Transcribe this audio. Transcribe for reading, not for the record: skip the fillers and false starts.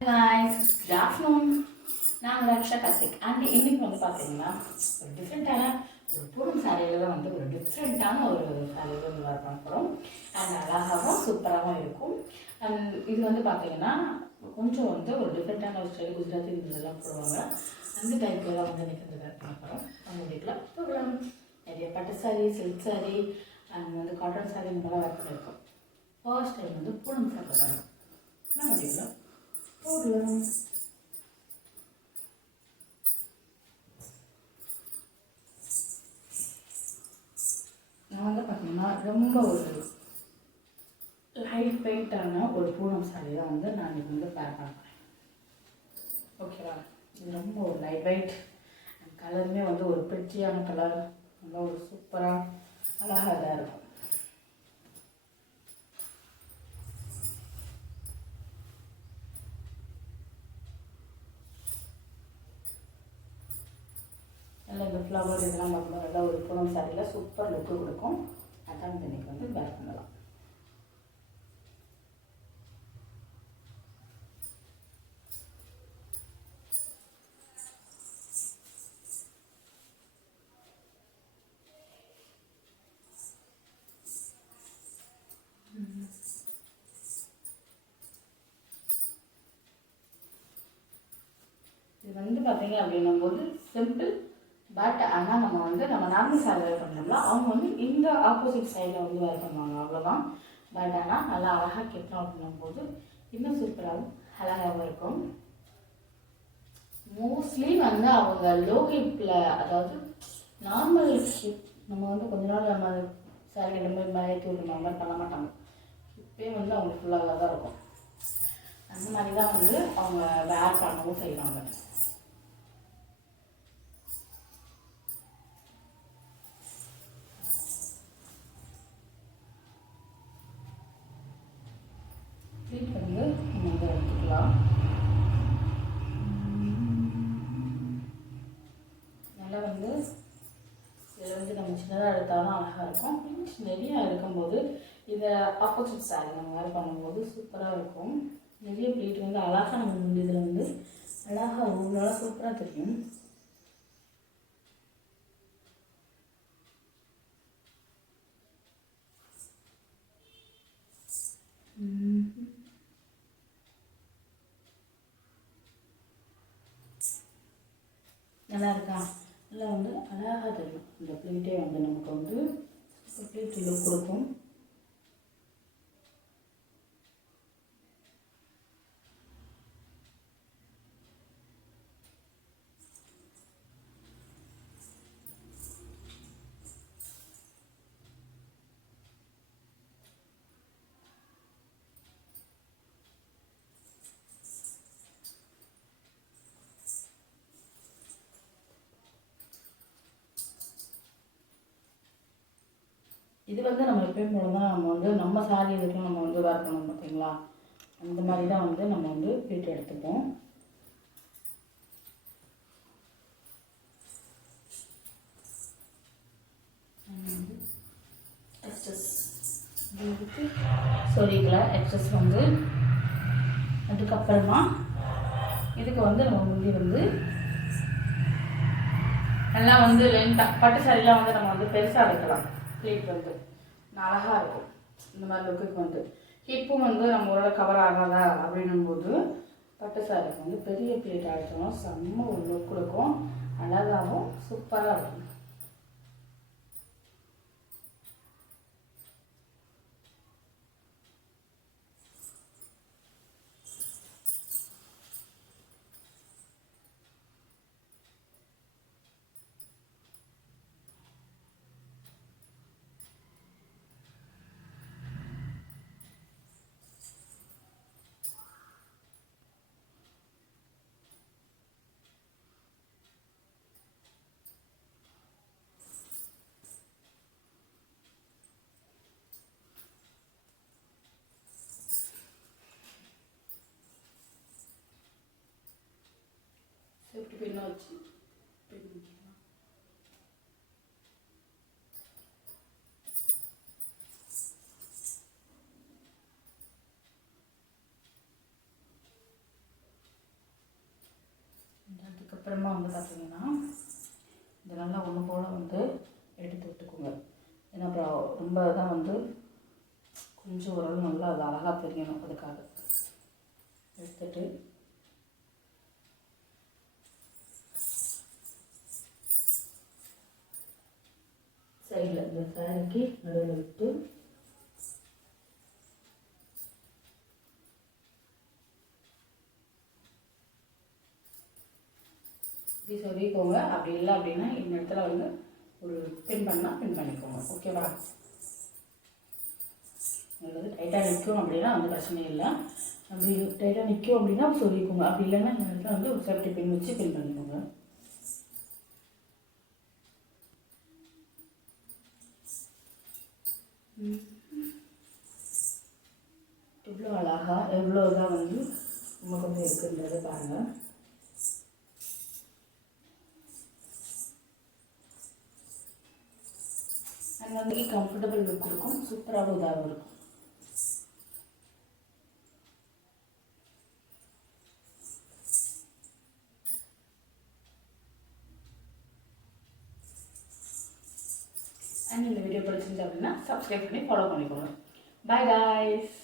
guys, good afternoon. நான் ரக்ஷா Karthik and இன்னைக்கு வந்து பார்த்தீங்கன்னா ஒரு டிஃப்ரெண்ட்டான ஒரு பூனம் சாரியில் தான் வந்து ஒரு டிஃப்ரெண்ட்டான ஒரு சாரியில் வந்து வேர் பண்ண போகிறோம். அண்ட் அழகாகவும் சூப்பராகவும் இருக்கும். அண்ட் இது வந்து பார்த்தீங்கன்னா கொஞ்சம் வந்து ஒரு டிஃப்ரெண்ட்டான ஒரு ஸ்டைல் குஜராத்தி இதெல்லாம் போடுவாங்க. அந்த டைப்பில் தான் வந்து இன்றைக்கி வந்து வேர் பண்ண போகிறோம். அந்த வீட்டில் ப்ரோக்ராம் நிறைய பட்டு சாரி, சில்க் சாரி அண்ட் வந்து காட்டன் சாரி இந்த மாதிரிலாம் வேர் பண்ணியிருக்கோம். ஃபர்ஸ்ட் டைம் வந்து பூனம் சாரியில் பண்ணோம். நம்ம வீட்டில் போடலாம். நான் வந்து பார்த்தீங்கன்னா ரொம்ப ஒரு லைட் வெயிட்டான ஒரு பூனம் சாரி தான் வந்து நான் இது வந்து பேர் பண்ணுறேன். ஓகேவா? இது ரொம்ப ஒரு லைட் வெயிட் கலருமே வந்து ஒரு பிரிட்டியான கலர், நல்லா ஒரு சூப்பராக அழகாக தான் இருக்கும். நல்லா இந்த ஃப்ளவர் இதெல்லாம் பார்க்கும்போது நல்லா ஒரு பூனம் சாரியில் சூப்பர் லுக்கு கொடுக்கும். அதான் இன்னைக்கு வந்து பேர் பண்ணலாம். இது வந்து பார்த்தீங்க அப்படின்னும் போது சிம்பிள், பட் ஆனால் நம்ம வந்து நம்ம நார்மல் சாரி வேர் பண்ணோம்ல, அவங்க வந்து இந்த ஆப்போசிட் சைடில் வந்து வேர் பண்ணுவாங்க, அவ்வளோதான். பட் ஆனால் நல்லா அழகாக கெட்டோம் அப்படின்னும் போது இன்னும் சூப்பராகவும் அழகாகவும் இருக்கும். மோஸ்ட்லி வந்து அவங்க லோ ஹிப்பில், அதாவது நார்மல் ஹிப் நம்ம வந்து கொஞ்ச நாள் நம்ம சாரி ரொம்ப மயக்கி விடுற மாதிரி பண்ண மாட்டாங்க. ஹிப்பே வந்து அவங்களுக்கு ஃபுல்லாக தான் இருக்கும். அந்த மாதிரி தான் வந்து அவங்க வேர் பண்ணவும் செய்வாங்க. வந்து நம்ம இதை எடுத்துக்கலாம். நல்லா வந்து இதில் வந்து நம்ம சின்னதாக எடுத்தாலும் அழகாக இருக்கும். மீன்ஸ் நிறையா இருக்கும்போது இதை ஆப்போசிட் சாரி நம்ம வேறு பண்ணும்போது சூப்பராக இருக்கும். நிறைய ப்ளீட் வந்து அழகாக நம்ம இதில் வந்து அழகாக நல்லா சூப்பராக தெரியும். நல்லா இருக்கா? நல்லா வந்து அழகாக தெரியும். இந்த ப்ளீட்டே வந்து நமக்கு வந்து ப்ளீட் லுக் கொடுக்கும். இது வந்து நம்ம எப்பயும் போல தான் நம்ம வந்து நம்ம சாரி இதுக்கும் நம்ம வந்து வேர் பண்ணணும் பார்த்தீங்களா? அந்த மாதிரி தான் வந்து நம்ம வந்து ப்ளீட் எடுத்துப்போம். எக்ஸஸ் சொல்லிக்கலாம். எக்ஸஸ் வந்து அதுக்கப்புறமா இதுக்கு வந்து நம்ம முந்தி வந்து நல்லா வந்து லென்த்தாக பட்டு சாரிலாம் வந்து நம்ம வந்து பெருசாக வைக்கலாம். ப்ளீட் வந்து அழகாக இருக்கும். இந்த மாதிரி லுக்குக்கு வந்து ஹிப்பும் வந்து நம்ம ஓரளவு கவர் ஆகாதா அப்படின்னும் போது பட்டு சாரிக்கு வந்து பெரிய ப்ளீட் அடிச்சோம்னா செம்ம ஒரு லுக் கொடுக்கும். அழகாகவும் சூப்பராக இருக்கும். சேஃப்டி பின்ன வச்சு அப்புறமா வந்து பார்த்தீங்கன்னா இது நல்லா ஒன்று போல் வந்து எடுத்து விட்டுக்கோங்க. ஏன்னா அப்புறம் ரொம்ப தான் வந்து கொஞ்சம் ஓரளவு நல்லா அது அழகாக தெரியணும். அதுக்காக எடுத்துட்டு சைடில் இந்த சாரிக்கு நடுவில் விட்டு இப்படி சொல்லிக்கோங்க. அப்படி இல்லை அப்படின்னா இந்த இடத்துல வந்து ஒரு பின் பண்ணால் பின் பண்ணிக்கோங்க. ஓகேவா? நல்லது. டைட்டாக நிற்கும் அப்படின்னா அந்த பிரச்சனை இல்லை. அப்படி டைட்டாக நிற்கும் அப்படின்னா சொல்லிக்கோங்க. அப்படி இல்லைன்னா இந்த இடத்துல வந்து ஒரு சேஃப்டி பின் வச்சு பின் பண்ணிக்கோங்க. எவ்வளோ அழகாக எவ்வளோ இதாக வந்து நமக்கு வந்து இருக்குன்றது பாருங்கள். அண்ட் வந்து கம்ஃபர்டபுள் லுக் கொடுக்கும். சூப்பராகவும் இதாகவும் இருக்கும். அண்ட் இந்த வீடியோ பிடிச்சிருந்து அப்படின்னா சப்ஸ்கிரைப் பண்ணி ஃபாலோ பண்ணிக்கோங்க. Bye guys.